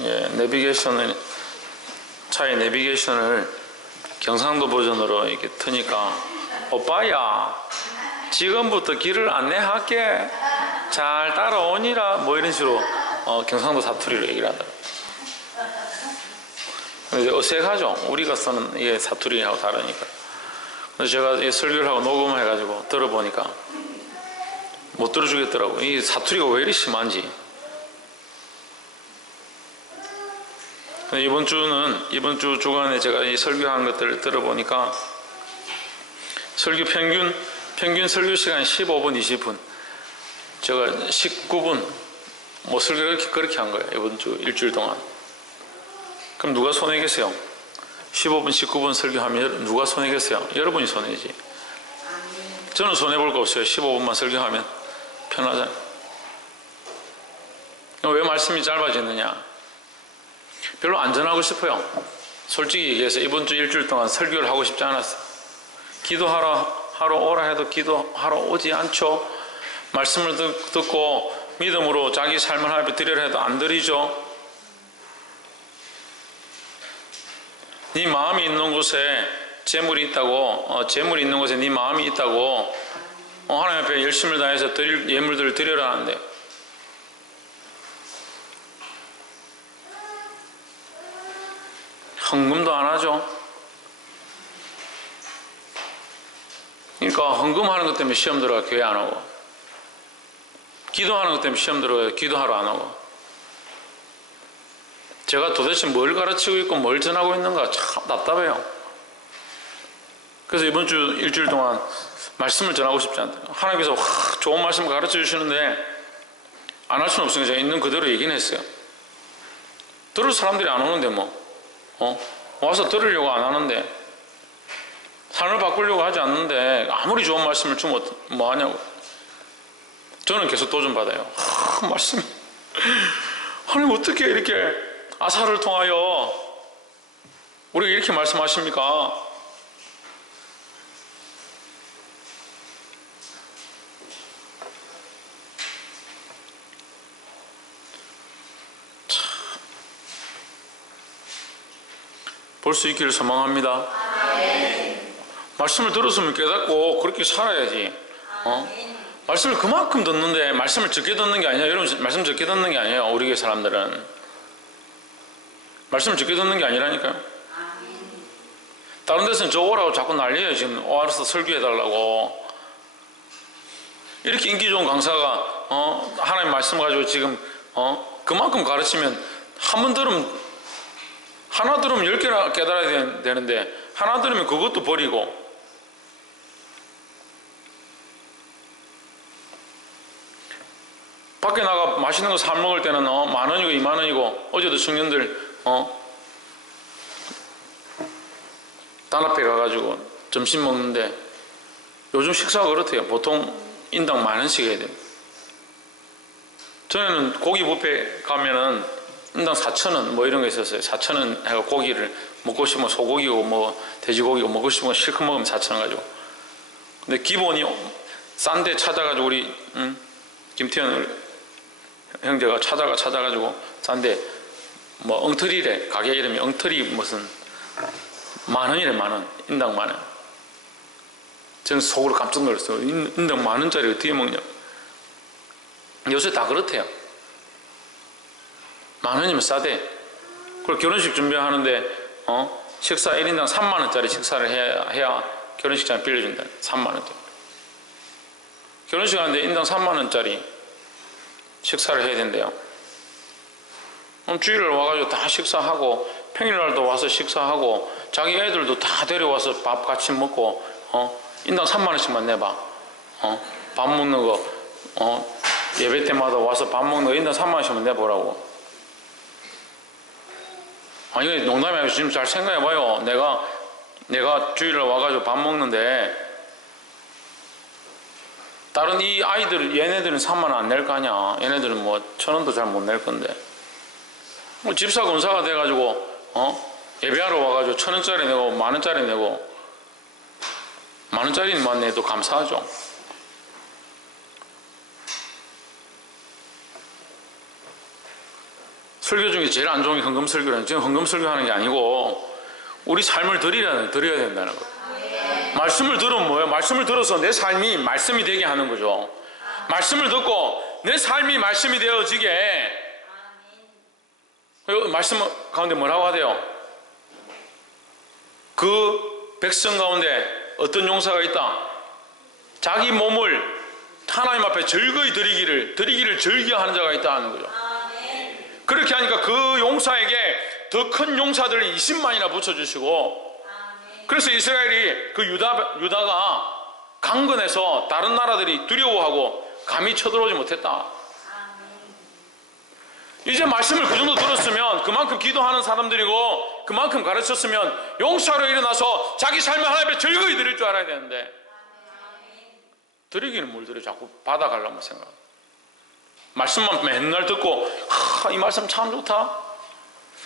예, 내비게이션을 차의 내비게이션을 경상도 버전으로 이렇게 트니까 오빠야 지금부터 길을 안내할게 잘 따라오니라 뭐 이런 식으로 경상도 사투리로 얘기를 하더라고요. 어색하죠. 우리가 쓰는 이게 사투리하고 다르니까. 그래서 제가 설교를 하고 녹음을 해가지고 들어보니까 못 들어주겠더라고요. 이 사투리가 왜 이리 심한지. 이번 주 주간에 제가 이 설교한 것들을 들어보니까 설교 평균 설교 시간 15분, 20분. 제가 19분, 뭐 설교를 그렇게 한 거예요. 이번 주 일주일 동안. 그럼 누가 손해겠어요? 15분, 19분 설교하면 누가 손해겠어요? 여러분이 손해지. 저는 손해볼 거 없어요. 15분만 설교하면 편하잖아요. 왜 말씀이 짧아졌느냐? 별로 안 전하고 싶어요. 솔직히 얘기해서 이번 주 일주일 동안 설교를 하고 싶지 않았어요. 기도하러 오라 해도 기도하러 오지 않죠. 말씀을 듣고 믿음으로 자기 삶을 하나님께 드리려 해도 안 드리죠. 네 마음이 있는 곳에 재물이 있다고, 재물이 있는 곳에 네 마음이 있다고 하나님 앞에 열심을 다해서 드릴 예물들을 드려라 하는데 헌금도 안 하죠. 그러니까 헌금하는 것 때문에 시험 들어가 교회 안 오고, 기도하는 것 때문에 시험 들어가 기도하러 안 오고, 제가 도대체 뭘 가르치고 있고 뭘 전하고 있는가 참 답답해요. 그래서 이번 주 일주일 동안 말씀을 전하고 싶지 않다. 하나님께서 좋은 말씀을 가르쳐 주시는데 안 할 수는 없으니까 제가 있는 그대로 얘기는 했어요. 들을 사람들이 안 오는데 와서 들으려고 안 하는데, 삶을 바꾸려고 하지 않는데 아무리 좋은 말씀을 주면 뭐 하냐고. 저는 계속 도전받아요. 말씀이 하나님 어떻게 이렇게 아사를 통하여 우리가 이렇게 말씀하십니까? 볼 수 있기를 소망합니다. 말씀을 들었으면 깨닫고 그렇게 살아야지. 말씀을 그만큼 듣는데 말씀을 적게 듣는 게 아니야. 여러분, 말씀 적게 듣는 게 아니에요. 우리 교회 사람들은 말씀을 적게 듣는 게 아니라니까요. 다른 데서는 저 오라고 자꾸 난리예요. 지금 와서 설교해달라고. 이렇게 인기 좋은 강사가 하나님 말씀 가지고 지금 그만큼 가르치면 한 번 들으면, 하나 들으면 10개나 깨달아야 되는데 하나 들으면 그것도 버리고. 밖에 나가 맛있는 거 사 먹을 때는 10,000원이고 20,000원이고, 어제도 청년들 단합회 가가지고 점심 먹는데 요즘 식사가 그렇대요. 보통 인당 10,000원씩 해야 돼요. 전에는 고기 뷔페 가면은 인당 4,000원 뭐 이런 거 있었어요. 4,000원 해가 고기를 먹고 싶으면 소고기고 뭐 돼지고기고 먹고 싶으면 실컷 먹으면 4,000원 가지고. 근데 기본이 싼 데 찾아가지고 우리 김태현 형제가 찾아가지고 싼 데 뭐 엉터리래. 가게 이름이 엉터리 무슨 10,000원이래. 10,000원. 인당 10,000원. 저는 속으로 깜짝 놀랐어요. 인당 10,000원짜리 어떻게 먹냐. 요새 다 그렇대요. 10,000원이면 싸대. 그리고 결혼식 준비하는데 식사 1인당 30,000원짜리 식사를 해야 결혼식장 빌려준다. 30,000원짜리. 결혼식 하는데 인당 30,000원짜리 식사를 해야 된대요. 그럼 주일날 와가지고 다 식사하고, 평일날도 와서 식사하고, 자기 애들도 다 데려와서 밥 같이 먹고, 인당 30,000원씩만 내봐. 밥 먹는 거, 예배 때마다 와서 밥 먹는 거 인당 30,000원씩만 내보라고. 아니, 농담이 아니고 지금 잘 생각해봐요. 내가 주일날 와가지고 밥 먹는데, 다른 이 아이들, 얘네들은 30,000원 안 낼 거 아니야. 얘네들은 뭐 1,000원도 잘 못 낼 건데. 뭐 집사 검사가 돼가지고, 예배하러 와가지고 1,000원짜리 내고 10,000원짜리 내고, 10,000원짜리만 내도 감사하죠. 설교 중에 제일 안 좋은 게 헌금 설교라는, 지금 헌금 설교하는 게 아니고 우리 삶을 드려야 된다는 거예요. 말씀을 들으면 뭐예요? 말씀을 들어서 내 삶이 말씀이 되게 하는 거죠. 말씀을 듣고 내 삶이 말씀이 되어지게. 말씀 가운데 뭐라고 하대요? 그 백성 가운데 어떤 용사가 있다? 자기 몸을 하나님 앞에 즐거이 드리기를 즐겨하는 자가 있다 하는 거죠. 그렇게 하니까 그 용사에게 더 큰 용사들을 20만이나 붙여주시고, 그래서 이스라엘이 그 유다가 강건해서 다른 나라들이 두려워하고 감히 쳐들어오지 못했다. 이제 말씀을 그 정도 들었으면 그만큼 기도하는 사람들이고 그만큼 가르쳤으면 용사로 일어나서 자기 삶을 하나님 앞에 즐거이 드릴 줄 알아야 되는데, 드리기는 뭘 드려? 자꾸 받아가려면 생각. 말씀만 맨날 듣고 이 말씀 참 좋다,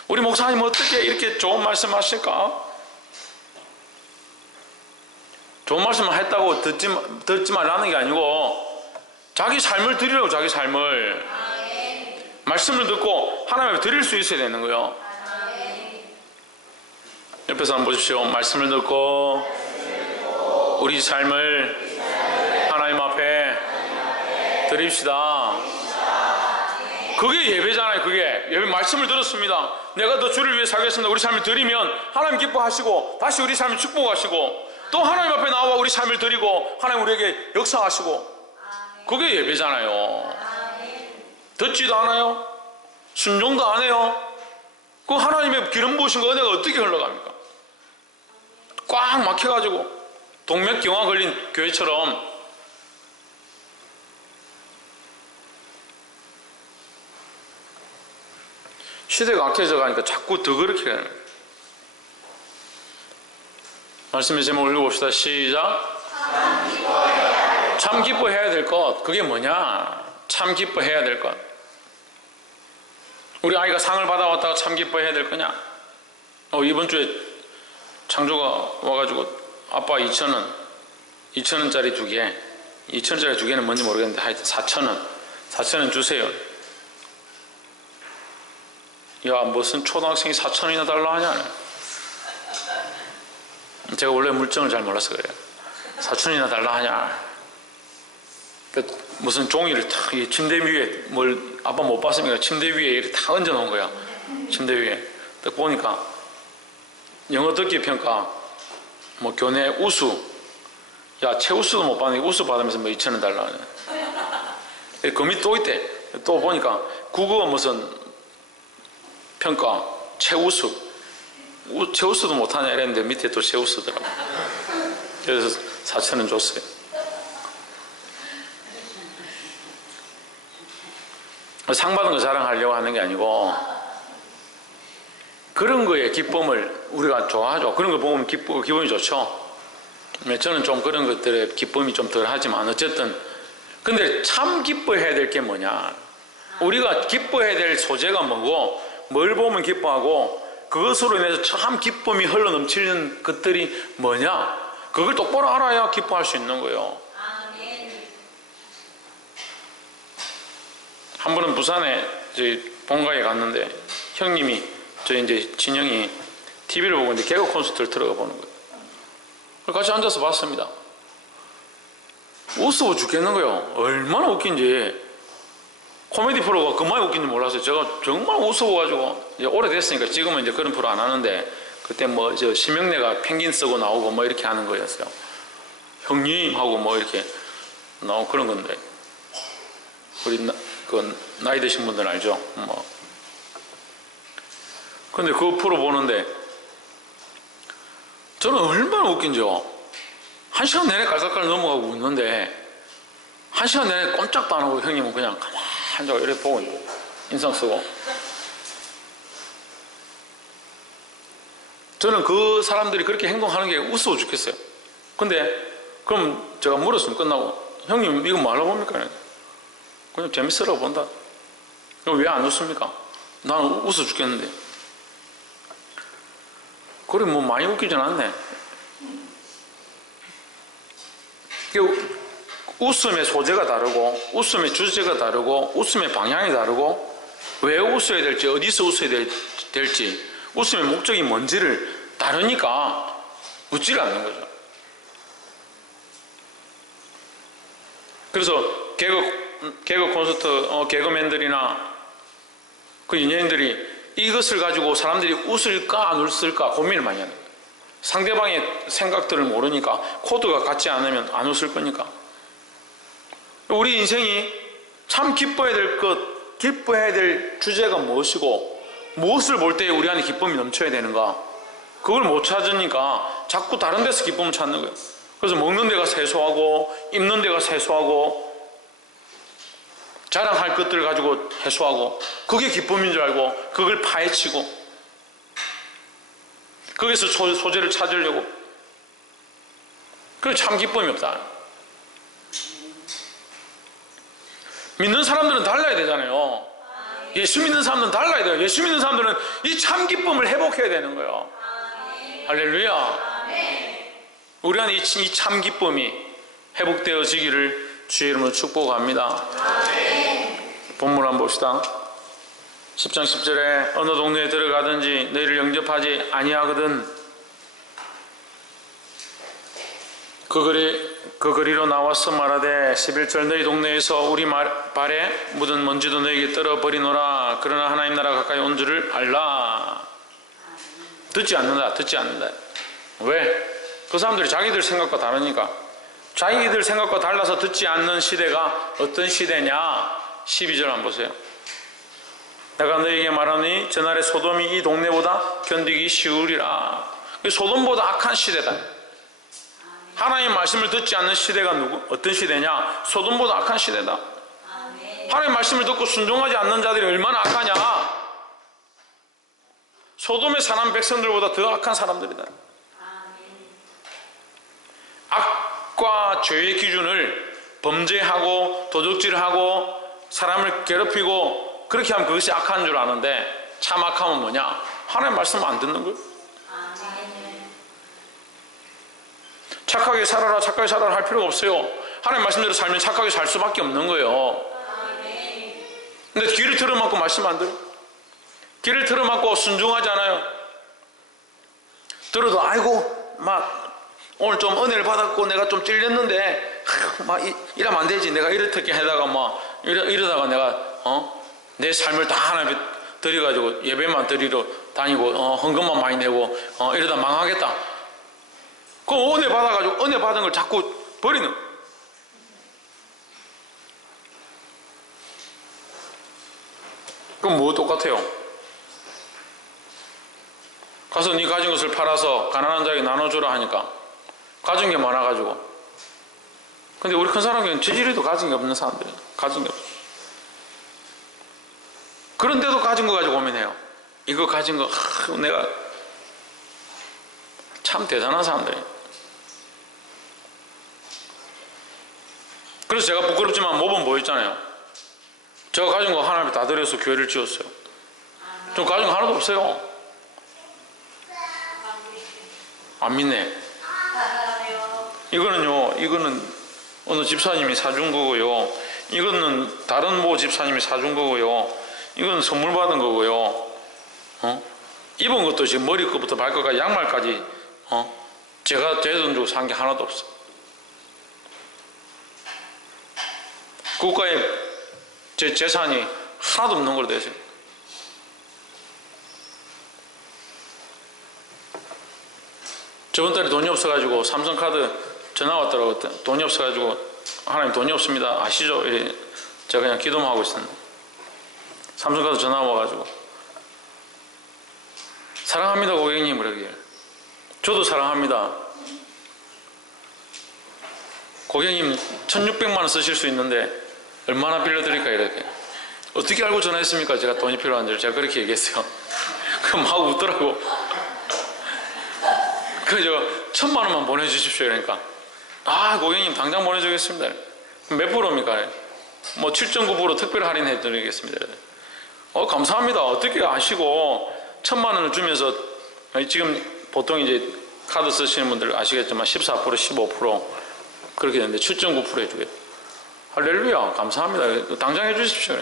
우리 목사님 어떻게 이렇게 좋은 말씀 하실까? 좋은 말씀을 했다고 듣지 말라는 게 아니고 자기 삶을 드리려고, 자기 삶을 말씀을 듣고 하나님 앞에 드릴 수 있어야 되는 거예요. 옆에서 한번 보십시오. 말씀을 듣고 우리 삶을 하나님 앞에 드립시다. 그게 예배잖아요. 그게 예배. 말씀을 들었습니다. 내가 더 주를 위해 살겠습니다. 우리 삶을 드리면 하나님 기뻐하시고 다시 우리 삶을 축복하시고 또 하나님 앞에 나와 우리 삶을 드리고 하나님 우리에게 역사하시고, 그게 예배잖아요. 듣지도 않아요. 순종도 안 해요. 그 하나님의 기름 부으신 거 은혜가 어떻게 흘러갑니까? 꽉 막혀가지고 동맥경화 걸린 교회처럼. 시대가 악해져 가니까 자꾸 더 그렇게 되는 거예요. 말씀의 제목을 읽어봅시다. 시작. 참 기뻐해야 될 것. 그게 뭐냐? 참 기뻐해야 될 것. 우리 아이가 상을 받아왔다가 참 기뻐해야 될 거냐? 이번 주에 창조가 와가지고 아빠 2,000원짜리 2개, 2,000원짜리 2개는 뭔지 모르겠는데 하여튼 4,000원 주세요. 야, 무슨 초등학생이 4,000원이나 달라 하냐? 제가 원래 물정을 잘 몰라서 그래요. 4,000원이나 달라 하냐? 무슨 종이를 탁 침대 위에, 뭘 아빠 못 봤습니까? 침대 위에 이렇게 탁 얹어 놓은 거야. 침대 위에 딱 보니까 영어 듣기 평가 뭐 교내 우수, 야 최우수도 못 받는데 우수 받으면서 뭐 2,000원 달라 하냐? 그 밑에 또 있대. 또 보니까 국어 무슨 평가 최우수도 못하냐 이랬는데 밑에 또 최우수더라고. 그래서 4,000원 줬어요. 상 받은 거 자랑하려고 하는 게 아니고 그런 거에 기쁨을 우리가 좋아하죠. 그런 거 보면 기분이 좋죠. 저는 좀 그런 것들에 기쁨이 좀 덜하지만 어쨌든, 근데 참 기뻐해야 될 게 뭐냐? 우리가 기뻐해야 될 소재가 뭐고 뭘 보면 기뻐하고 그것으로 인해서 참 기쁨이 흘러넘치는 것들이 뭐냐? 그걸 똑바로 알아야 기뻐할 수 있는 거예요. 한 번은 부산에 본가에 갔는데 형님이, 이제 진영이 TV를 보고 이제 개그 콘서트를 들어가 보는 거예요. 같이 앉아서 봤습니다. 웃어 죽겠는 거예요. 얼마나 웃긴지. 코미디 프로가 그만이 웃긴지 몰랐어요. 제가 정말 웃어가지고, 이제 오래됐으니까 지금은 이제 그런 프로 안 하는데, 그때 뭐, 심영래가 펭귄 쓰고 나오고 뭐 이렇게 하는 거였어요. 형님 하고 뭐 이렇게 나오고 그런 건데. 우리 나이 드신 분들 알죠? 뭐. 근데 그 프로 보는데, 저는 얼마나 웃긴지요. 1시간 내내 깔깔깔 넘어가고 웃는데, 1시간 내내 꼼짝도 안 하고 형님은 그냥 가만히 앉아 이렇게 보고 인상 쓰고. 저는 그 사람들이 그렇게 행동하는 게 웃어 죽겠어요. 근데 그럼 제가 물었으면 끝나고, 형님 이거 뭐 하려고 봅니까? 그냥 재밌으라고 본다. 왜 안 웃습니까? 나는 웃어 죽겠는데. 그래 뭐 많이 웃기진 않네. 웃음의 소재가 다르고 웃음의 주제가 다르고 웃음의 방향이 다르고 왜 웃어야 될지, 어디서 웃어야 될지, 웃음의 목적이 뭔지를 다르니까 웃지를 않는 거죠. 그래서 개그 콘서트, 개그맨들이나 그 연예인들이 이것을 가지고 사람들이 웃을까 안 웃을까 고민을 많이 하는 거예요. 상대방의 생각들을 모르니까, 코드가 같지 않으면 안 웃을 거니까. 우리 인생이 참 기뻐해야 될 것, 기뻐해야 될 주제가 무엇이고, 무엇을 볼 때 우리 안에 기쁨이 넘쳐야 되는가, 그걸 못 찾으니까 자꾸 다른 데서 기쁨을 찾는 거예요. 그래서 먹는 데가 세수하고, 입는 데가 세수하고, 자랑할 것들을 가지고 해소하고, 그게 기쁨인 줄 알고 그걸 파헤치고, 거기서 소재를 찾으려고. 그게 참 기쁨이 없다. 믿는 사람들은 달라야 되잖아요. 예수 믿는 사람들은 달라야 돼요. 예수 믿는 사람들은 이 참 기쁨을 회복해야 되는 거예요. 할렐루야. 우리 안에 이 참 기쁨이 회복되어지기를 주의 이름으로 축복합니다. 본문 한번 봅시다. 10장 10절에 어느 동네에 들어가든지 너희를 영접하지 아니하거든 그 거리로 나와서 말하되 11절 너희 동네에서 우리 발에 묻은 먼지도 너희에게 떨어버리노라. 그러나 하나님 나라 가까이 온 줄을 알라. 듣지 않는다. 왜? 그 사람들이 자기들 생각과 다르니까. 자기들 생각과 달라서 듣지 않는 시대가 어떤 시대냐? 12절 한번 보세요. 내가 너희에게 말하니 저날에 소돔이 이 동네보다 견디기 쉬우리라. 소돔보다 악한 시대다. 하나님의 말씀을 듣지 않는 시대가 어떤 시대냐? 소돔보다 악한 시대다. 하나님의 말씀을 듣고 순종하지 않는 자들이 얼마나 악하냐? 소돔에 사는 백성들보다 더 악한 사람들이다. 악과 죄의 기준을 범죄하고 도둑질하고 사람을 괴롭히고 그렇게 하면 그것이 악한 줄 아는데, 참 악함은 뭐냐? 하나님의 말씀 안 듣는 거예요. 착하게 살아라 할 필요가 없어요. 하나님 말씀대로 살면 착하게 살 수밖에 없는 거예요. 근데 귀를 틀어막고 말씀 안 들어. 귀를 틀어막고 순종하지 않아요. 들어도 아이고 막 오늘 좀 은혜를 받았고 내가 좀 찔렸는데 막 이러면 안 되지. 내가 이렇게 하다가 막 이러다가 내가 내 삶을 다 하나님께 드려가지고 예배만 드리러 다니고 헌금만 많이 내고 이러다 망하겠다. 그 은혜 받아가지고 은혜 받은 걸 자꾸 버리는. 그럼 뭐 똑같아요? 가서 네 가진 것을 팔아서 가난한 자에게 나눠주라 하니까 가진 게 많아가지고. 근데 우리 큰 사람은 지지리도 가진 게 없는 사람들이에요. 가진 게 없어. 그런데도 가진 거 가지고 고민해요. 이거 가진 거 내가 참 대단한 사람들이에요. 그래서 제가 부끄럽지만 모범 보였잖아요. 제가 가진 거 하나님께 다 드려서 교회를 지었어요. 저 가진 거 하나도 없어요. 안 믿네. 이거는 어느 집사님이 사준 거고요. 이거는 다른 모 집사님이 사준 거고요. 이건 선물 받은 거고요. 입은 것도 지금 머리끝부터 발끝까지 양말까지 제가 제 돈 주고 산 게 하나도 없어. 국가에 제 재산이 하나도 없는 걸로 되세요. 저번 달에 돈이 없어가지고 삼성카드 전화 왔더라고. 돈이 없어가지고 하나님 돈이 없습니다 아시죠? 제가 그냥 기도만 하고 있었는데 삼성카드 전화 와가지고 사랑합니다 고객님 그러길. 저도 사랑합니다. 고객님 1600만 원 쓰실 수 있는데 얼마나 빌려드릴까 이렇게. 어떻게 알고 전화했습니까? 제가 돈이 필요한 줄. 제가 그렇게 얘기했어요. 그럼 막 웃더라고. 그래서 1000만 원만 보내주십시오 그러니까 고객님 당장 보내주겠습니다. 몇 프로입니까? 뭐 7.9% 특별 할인해 드리겠습니다. 감사합니다. 어떻게 아시고 1000만 원을 주면서 지금 보통 이제 카드 쓰시는 분들 아시겠지만 14% 15% 그렇게 되는데 7.9% 해주겠다. 할렐루야 감사합니다. 당장 해주십시오.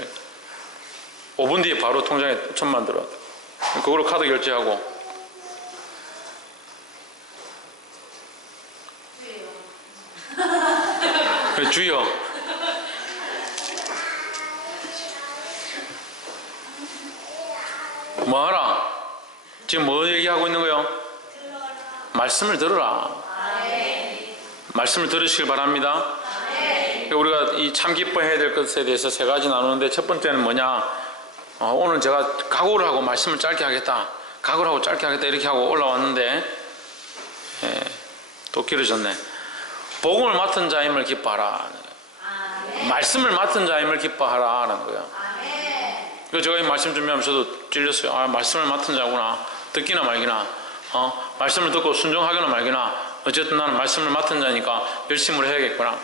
5분 뒤에 바로 통장에 1,000만 들어. 그걸로 카드 결제하고. 그래, 주여. 뭐하라? 지금 뭐 얘기하고 있는 거요? 말씀을 들어라. 말씀을 들으시길 바랍니다. 우리가 이 참 기뻐해야 될 것에 대해서 세 가지 나누는데, 첫 번째는 뭐냐? 오늘 제가 각오를 하고 말씀을 짧게 하겠다, 각오를 하고 짧게 하겠다 이렇게 하고 올라왔는데, 또 길어졌네. 복음을 맡은 자임을 기뻐하라. 말씀을 맡은 자임을 기뻐하라 하는 거예요. 그래서 제가 이 말씀 준비하면 저도 찔렸어요. 아, 말씀을 맡은 자구나. 듣기나 말기나, 말씀을 듣고 순종하기나 말기나, 어쨌든 나는 말씀을 맡은 자니까 열심히 해야겠구나.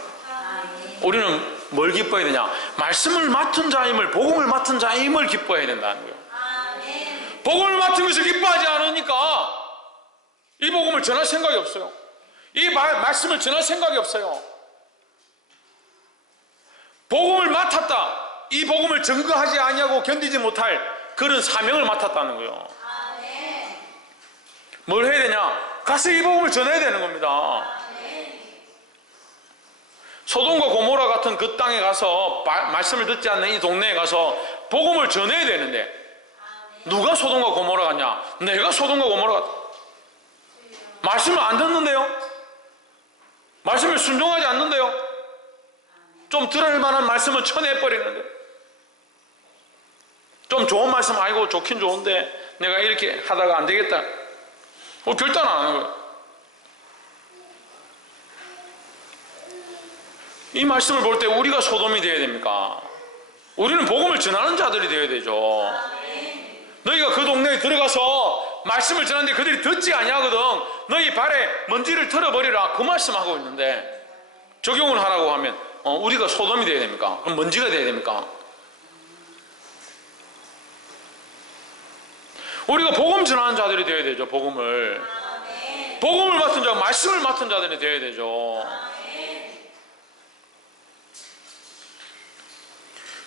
우리는 뭘 기뻐해야 되냐? 말씀을 맡은 자임을, 복음을 맡은 자임을 기뻐해야 된다는 거예요. 복음을 맡은 것을 기뻐하지 않으니까 이 복음을 전할 생각이 없어요. 이 말씀을 전할 생각이 없어요. 복음을 맡았다. 이 복음을 증거하지 아니하고 견디지 못할 그런 사명을 맡았다는 거예요. 뭘 해야 되냐? 가서 이 복음을 전해야 되는 겁니다. 소돔과 고모라 같은 그 땅에 가서 말씀을 듣지 않는 이 동네에 가서 복음을 전해야 되는데, 누가 소돔과 고모라 같냐? 내가 소돔과 고모라 같다. 말씀을 안 듣는데요? 말씀을 순종하지 않는데요? 좀 들을 만한 말씀을 쳐내버리는데, 좀 좋은 말씀, 아이고 좋긴 좋은데 내가 이렇게 하다가 안 되겠다, 결단 안 하는 거예요. 이 말씀을 볼 때 우리가 소돔이 되어야 됩니까? 우리는 복음을 전하는 자들이 되어야 되죠. 너희가 그 동네에 들어가서 말씀을 전하는데 그들이 듣지 아니하거든. 너희 발에 먼지를 털어버리라, 그 말씀하고 있는데, 적용을 하라고 하면 우리가 소돔이 되어야 됩니까? 그럼 먼지가 되어야 됩니까? 우리가 복음 전하는 자들이 되어야 되죠. 복음을 맡은 자, 말씀을 맡은 자들이 되어야 되죠.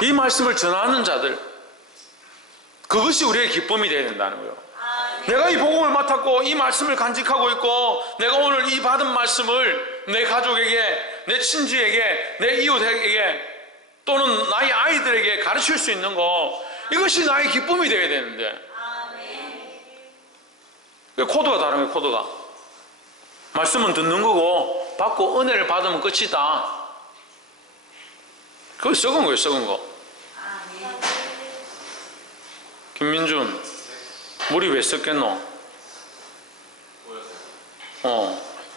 이 말씀을 전하는 자들, 그것이 우리의 기쁨이 되어야 된다는 거예요. 내가 이 복음을 맡았고 이 말씀을 간직하고 있고, 내가 오늘 이 받은 말씀을 내 가족에게, 내 친지에게, 내 이웃에게, 또는 나의 아이들에게 가르칠 수 있는 거, 이것이 나의 기쁨이 되어야 되는데, 코드가 다른 거예요. 코드가 말씀은 듣는 거고, 받고 은혜를 받으면 끝이다. 그거 썩은 거예요. 썩은 거. 김민준, 물이 왜 썩겠노?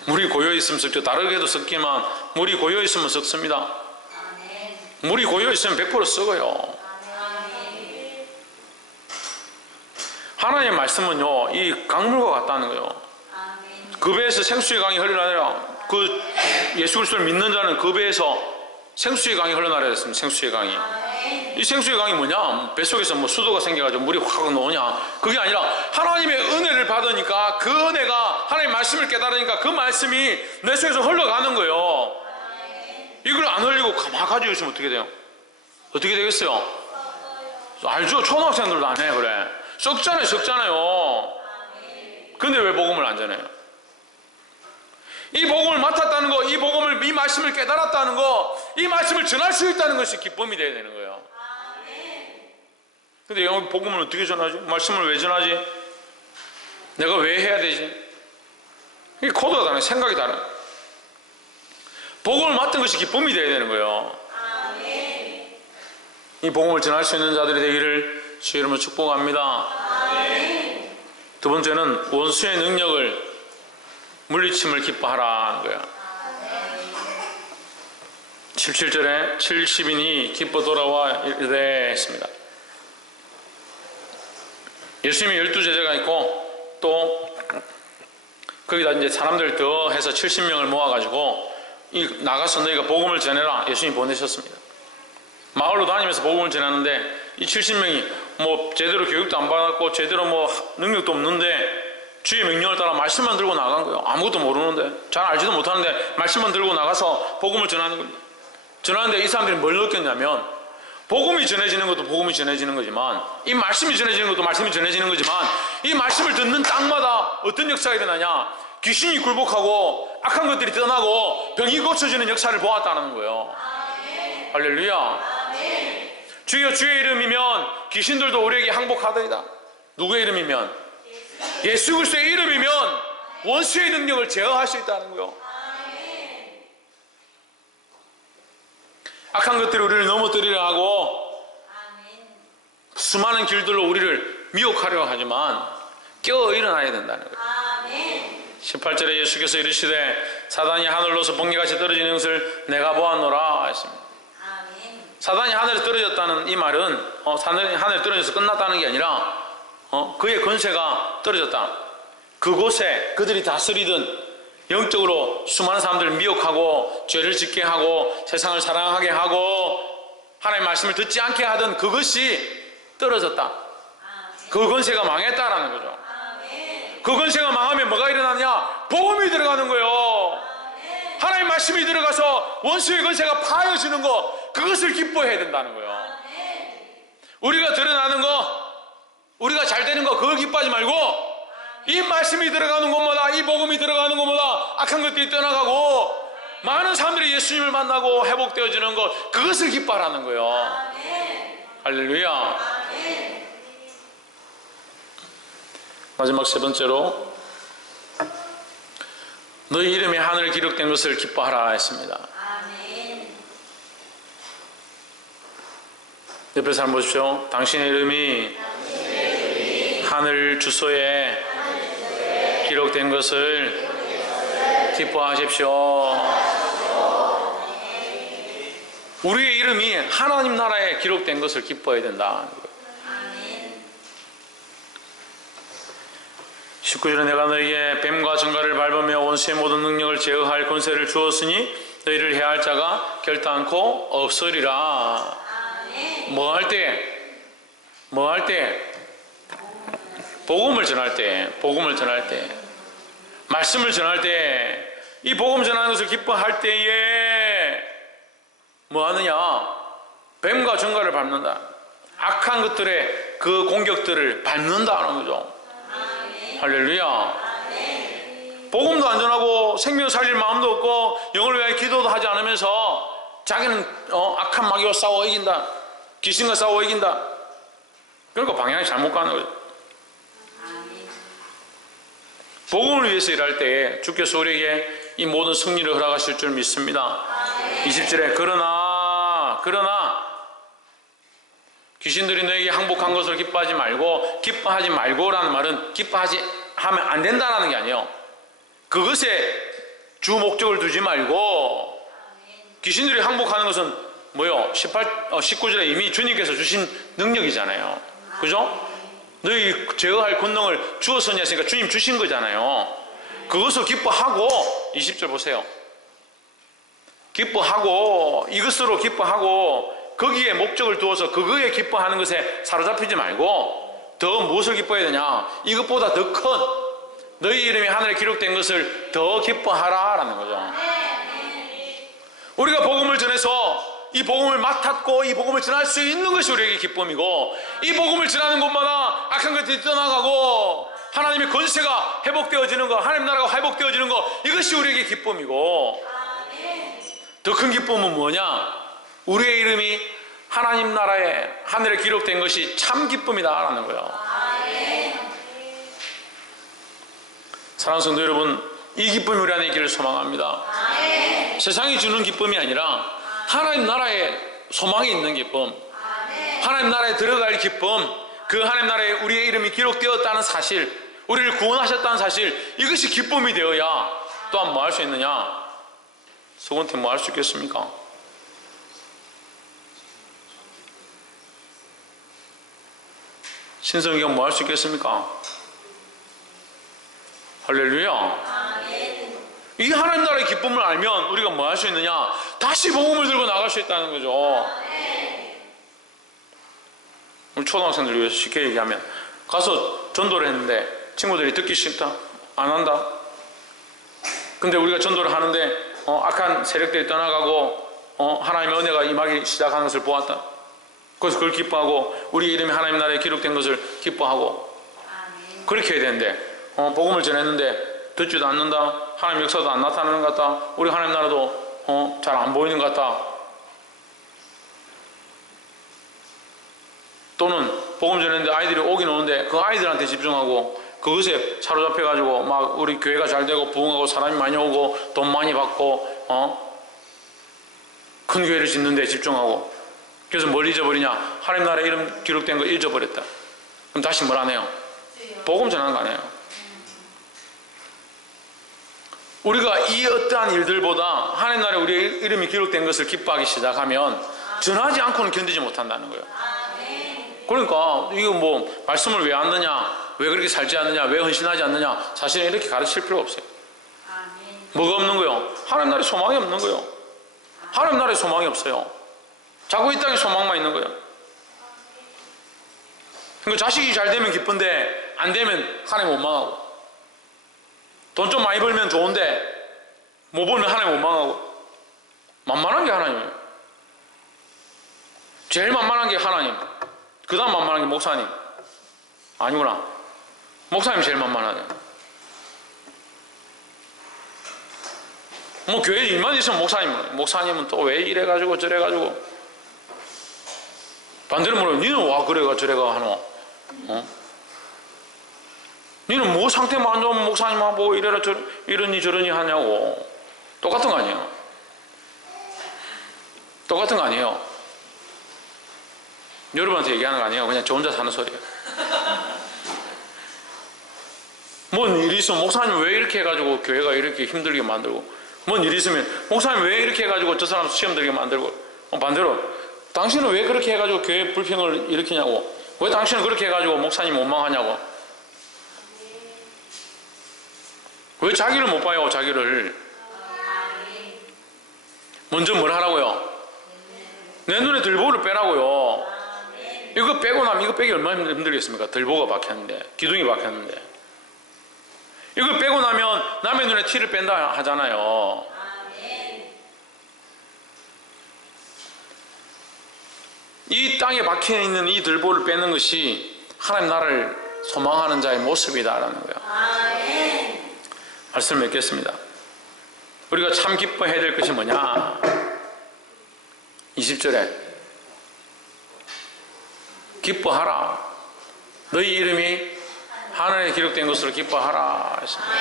물이 고여있으면 썩죠. 다르게도 썩지만 물이 고여있으면 썩습니다. 물이 고여있으면 100% 썩어요. 하나님의 말씀은요, 이 강물과 같다는 거예요. 그 배에서 생수의 강이 흘러나라. 그 예수 그리스도를 믿는 자는 그 배에서 생수의 강이 흘러나라 했습니다. 생수의 강이. 이 생수의 강이 뭐냐? 뱃속에서 뭐 수도가 생겨가지고 물이 확 나오냐? 그게 아니라 하나님의 은혜를 받으니까, 그 은혜가, 하나님의 말씀을 깨달으니까 그 말씀이 내 속에서 흘러가는 거예요. 이걸 안 흘리고 가만히 가지고 있으면 어떻게 돼요? 어떻게 되겠어요? 알죠? 초등학생들도 안 해. 그래. 썩잖아요. 근데 왜 복음을 안 전해요? 이 복음을 맡았다는 거, 이 말씀을 깨달았다는 거, 이 말씀을 전할 수 있다는 것이 기쁨이 되어야 되는 거예요. 근데 여기 복음을 어떻게 전하지? 말씀을 왜 전하지? 내가 왜 해야 되지? 이게 코드가 다르네. 생각이 다르네. 복음을 맡은 것이 기쁨이 되어야 되는 거예요. 이 복음을 전할 수 있는 자들이 되기를 주의 이름으로 축복합니다. 두 번째는 원수의 능력을 물리침을 기뻐하라 하는 거예요. 17절에 70인이 기뻐 돌아와 이르되 했습니다. 예수님이 12제자가 있고, 또 거기다 이제 사람들 더 해서 70명을 모아가지고 나가서 너희가 복음을 전해라, 예수님이 보내셨습니다. 마을로 다니면서 복음을 전하는데, 이 70명이 뭐 제대로 교육도 안 받았고 제대로 뭐 능력도 없는데 주의 명령을 따라 말씀만 들고 나간 거예요. 아무것도 모르는데, 잘 알지도 못하는데 말씀만 들고 나가서 복음을 전하는 겁니다. 전하는데 이 사람들이 뭘 느꼈냐면, 복음이 전해지는 것도 복음이 전해지는 거지만, 이 말씀이 전해지는 것도 말씀이 전해지는 거지만, 이 말씀을 듣는 땅마다 어떤 역사가 일어나냐? 귀신이 굴복하고 악한 것들이 떠나고 병이 고쳐지는 역사를 보았다는 거예요. 아멘. 할렐루야. 아멘. 주여 주의 이름이면 귀신들도 우리에게 항복하더이다. 누구의 이름이면? 예수 그리스도의 이름이면 원수의 능력을 제어할 수 있다는 거예요. 아멘. 악한 것들이 우리를 넘어뜨리려 하고 수많은 길들로 우리를 미혹하려 하지만 깨어 일어나야 된다는 거예요. 아멘. 18절에 예수께서 이르시되 사단이 하늘로서 번개같이 떨어지는 것을 내가 보았노라 했습니다. 아멘. 사단이 하늘에 떨어졌다는 이 말은 하늘에 떨어져서 끝났다는 게 아니라 그의 권세가 떨어졌다. 그곳에 그들이 다스리던 영적으로 수많은 사람들을 미혹하고 죄를 짓게 하고 세상을 사랑하게 하고 하나님의 말씀을 듣지 않게 하던 그것이 떨어졌다. 그 권세가 망했다라는 거죠. 그 권세가 망하면 뭐가 일어나냐? 복음이 들어가는 거예요. 하나님의 말씀이 들어가서 원수의 권세가 파여지는 거, 그것을 기뻐해야 된다는 거예요. 우리가 드러나는 거, 우리가 잘 되는 거, 그걸 기뻐하지 말고 이 말씀이 들어가는 곳마다, 이 복음이 들어가는 곳마다 악한 것들이 떠나가고 많은 사람들이 예수님을 만나고 회복되어지는 것, 그것을 기뻐하라는 거예요. 할렐루야. 마지막 세 번째로 너희 이름이 하늘에 기록된 것을 기뻐하라 했습니다. 옆에 사람 보십시오. 당신의 이름이 하늘 주소에 기록된 것을 기뻐하십시오. 우리의 이름이 하나님 나라에 기록된 것을 기뻐해야 된다. 19절에 내가 너희에게 뱀과 정갈을 밟으며 원수의 모든 능력을 제어할 권세를 주었으니 너희를 해할 자가 결단코 없으리라. 뭐 할 때? 뭐 할 때? 복음을 전할 때, 복음을 전할 때, 말씀을 전할 때, 이 복음 전하는 것을 기뻐할 때에 뭐 하느냐? 뱀과 정갈을 밟는다. 악한 것들의 그 공격들을 밟는다는 거죠. 할렐루야. 복음도 안 전하고 생명 살릴 마음도 없고 영을 위하여 기도도 하지 않으면서 자기는 악한 마귀와 싸워 이긴다, 귀신과 싸워 이긴다. 그러니까 방향이 잘못 가는 거죠. 복음을 위해서 일할 때에 주께서 우리에게 이 모든 승리를 허락하실 줄 믿습니다. 20절에 그러나 귀신들이 너에게 항복한 것을 기뻐하지 말고라는 말은 기뻐하지 하면 안 된다는 게 아니에요. 그것에 주 목적을 두지 말고, 귀신들이 항복하는 것은 뭐요? 19절에 이미 주님께서 주신 능력이잖아요. 그죠? 너희 제어할 권능을 주었으니 했으니까 주님 주신 거잖아요. 그것을 기뻐하고, 20절 보세요. 기뻐하고, 이것으로 기뻐하고, 거기에 목적을 두어서 그거에 기뻐하는 것에 사로잡히지 말고 더 무엇을 기뻐해야 되냐? 이것보다 더 큰 너희 이름이 하늘에 기록된 것을 더 기뻐하라 라는 거죠. 우리가 복음을 전해서 이 복음을 맡았고 이 복음을 전할 수 있는 것이 우리에게 기쁨이고, 이 복음을 전하는 곳마다 악한 것들이 떠나가고 하나님의 권세가 회복되어지는 것, 하나님 나라가 회복되어지는 것, 이것이 우리에게 기쁨이고, 더 큰 기쁨은 뭐냐? 우리의 이름이 하나님 나라에 하늘에 기록된 것이 참 기쁨이다 라는 거예요. 사랑하는 성도 여러분, 이 기쁨이 우리 안에 있기를 소망합니다. 세상이 주는 기쁨이 아니라 하나님 나라에 소망이 있는 기쁨, 하나님 나라에 들어갈 기쁨, 그 하나님 나라에 우리의 이름이 기록되었다는 사실, 우리를 구원하셨다는 사실, 이것이 기쁨이 되어야 또한 뭐 할 수 있느냐? 서건태 뭐 할 수 있겠습니까? 신성이가 뭐 할 수 있겠습니까? 할렐루야. 이 하나님 나라의 기쁨을 알면 우리가 뭐 할 수 있느냐? 다시 복음을 들고 나갈 수 있다는 거죠. 우리 초등학생들 위해서 쉽게 얘기하면, 가서 전도를 했는데 친구들이 듣기 싫다, 안 한다. 근데 우리가 전도를 하는데 악한 세력들이 떠나가고 하나님의 은혜가 임하기 시작하는 것을 보았다. 그래서 그걸 기뻐하고 우리 이름이 하나님 나라에 기록된 것을 기뻐하고 그렇게 해야 되는데 복음을 전했는데 듣지도 않는다. 하나님 역사도 안 나타나는 것 같다. 우리 하나님 나라도 잘 안 보이는 것 같다. 또는 복음 전했는데 아이들이 오긴 오는데 그 아이들한테 집중하고 그것에 사로잡혀가지고 막 우리 교회가 잘 되고 부흥하고 사람이 많이 오고 돈 많이 받고 큰 교회를 짓는 데 집중하고 그래서 뭘 잊어버리냐? 하나님 나라에 이름 기록된 거 잊어버렸다. 그럼 다시 뭘 하네요? 복음 전하는 거 아니에요? 우리가 이 어떠한 일들보다 하나님 나라에 우리의 이름이 기록된 것을 기뻐하기 시작하면 전하지 않고는 견디지 못한다는 거예요. 그러니까 이거 뭐 말씀을 왜 안 듣냐, 왜 그렇게 살지 않느냐, 왜 헌신하지 않느냐, 사실은 이렇게 가르칠 필요가 없어요. 뭐가 없는 거예요? 하나님 나라에 소망이 없는 거예요. 하나님 나라에 소망이 없어요. 자꾸 이 땅에 소망만 있는 거예요. 그러니까 자식이 잘 되면 기쁜데 안 되면 하나님 원망하고, 돈 좀 많이 벌면 좋은데 못 벌면 하나님 원망하고. 만만한 게 하나님이에요. 제일 만만한 게 하나님, 그 다음 만만한 게 목사님. 아니구나, 목사님 제일 만만하네. 뭐 교회 일만 있으면 목사님은 또 왜 이래가지고 저래가지고. 반대로 물어, 니는 와 그래가 저래가 하노? 니는 뭐 상태만 안 좋으면 목사님하고 보고 이러니 저러니 하냐고. 똑같은 거 아니에요? 똑같은 거 아니에요? 여러분한테 얘기하는 거 아니에요? 그냥 저 혼자 사는 소리예요. 뭔 일이 있으면 목사님 왜 이렇게 해가지고 교회가 이렇게 힘들게 만들고, 뭔 일이 있으면 목사님 왜 이렇게 해가지고 저 사람 시험 들게 만들고. 반대로 당신은 왜 그렇게 해가지고 교회 불평을 일으키냐고. 왜 당신은 그렇게 해가지고 목사님 원망하냐고. 왜 자기를 못 봐요? 자기를 먼저 뭘 하라고요? 내 눈에 들보를 빼라고요. 이거 빼고 나면, 이거 빼기 얼마나 힘들겠습니까? 들보가 박혔는데, 기둥이 박혔는데. 이걸 빼고 나면 남의 눈에 티를 뺀다 하잖아요. 이 땅에 박혀있는 이 들보를 빼는 것이 하나님 나라를 소망하는 자의 모습이다라는 거예요. 말씀을 맺겠습니다. 우리가 참 기뻐해야 될 것이 뭐냐? 20절에 기뻐하라, 너희 이름이 하늘에 기록된 것으로 기뻐하라 했습니다.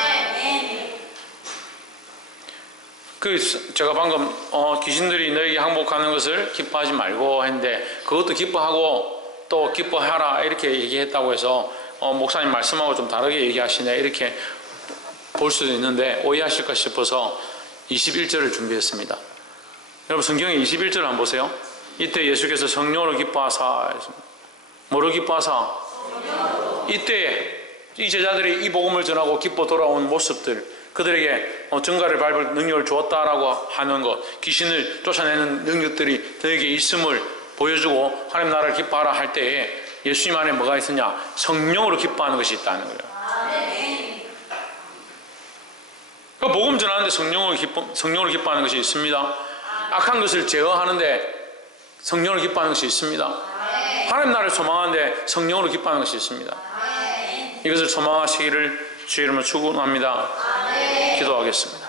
제가 방금 귀신들이 너에게 항복하는 것을 기뻐하지 말고 했는데, 그것도 기뻐하고 또 기뻐하라 이렇게 얘기했다고 해서 목사님 말씀하고 좀 다르게 얘기하시네 이렇게 볼 수도 있는데 오해하실까 싶어서 21절을 준비했습니다. 여러분 성경에 21절 한번 보세요. 이때 예수께서 성령으로 기뻐하사 했습니다. 뭐로 기뻐하사? 이때 이 제자들이 이 복음을 전하고 기뻐 돌아온 모습들, 그들에게 증가를 밟을 능력을 주었다라고 하는 것, 귀신을 쫓아내는 능력들이 그에게 있음을 보여주고 하나님 나라를 기뻐하라 할 때에 예수님 안에 뭐가 있었냐? 성령으로 기뻐하는 것이 있다는 거예요. 그러니까 복음 전하는데 성령으로 기뻐하는 것이 있습니다. 악한 것을 제어하는데 성령으로 기뻐하는 것이 있습니다. 하나님 나라를 소망하는데 성령으로 기뻐하는 것이 있습니다. 이것을 소망하시기를 주의 이름으로 축원합니다. 기도하겠습니다.